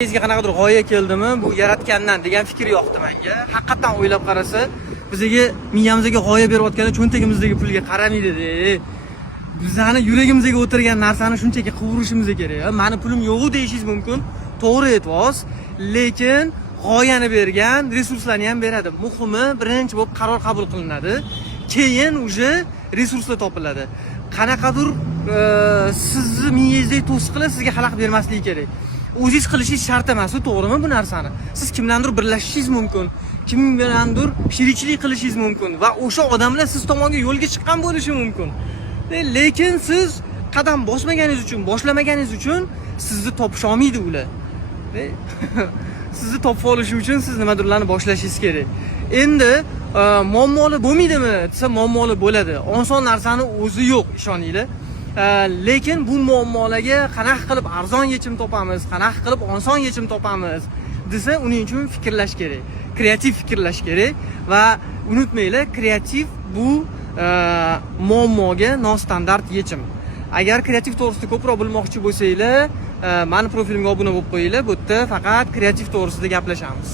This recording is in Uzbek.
Sizga qanaqadir g'oya keldimi, bu yaratgandan degan fikr yoqdi menga. Haqiqatan o'ylab qarasa, bizga miyamizga g'oya berayotganda cho'ntagimizdagi pulga qaramaydi-da. Bizani yuragimizga o'tirgan narsani shunchaki quvurishimiz kerak. Meni pulim yo'q deyishingiz mumkin. To'g'ri aytasiz, lekin g'oyani bergan resurslarni ham beradi. Muhimi birinchi bo'lib qaror qabul qilinadi, keyin uje resurslar topiladi. Qanaqadir sizni mingizdagi to'siqlar sizga xalaqit bermasligi kerak. O'zingiz qilishingiz shart emas, to'g'rimi bu narsani? Siz kimlardir birlashishingiz mumkin, kim bilandir sherikchilik qilishingiz mumkin va o'sha odamlar siz tomonga yo'lga chiqqan bo'lishi mumkin. Lekin siz qadam bosmaganingiz uchun, boshlamaгаningiz uchun sizni topisha olmaydi ular. Sizni topib olish uchun siz nimadirlarni boshlashingiz kerak. Endi muammoli bo'lmaydimi? Desa muammoli bo'ladi. Oson narsani o'zi yo'q, ishoninglar. Lekin bu muammolarga qanaqa qilib arzon yechim topamiz, qanaqa qilib oson yechim topamiz desa, uning uchun fikrlash kerak. Kreativ fikrlash kerak va unutmanglar, kreativ bu muammoga nostandart yechim. Agar kreativ to'g'risida ko'proq bilmoqchi bo'lsanglar, meni profilimga obuna bo'lib qo'yinglar. Bu yerda faqat kreativ to'g'risida gaplashamiz.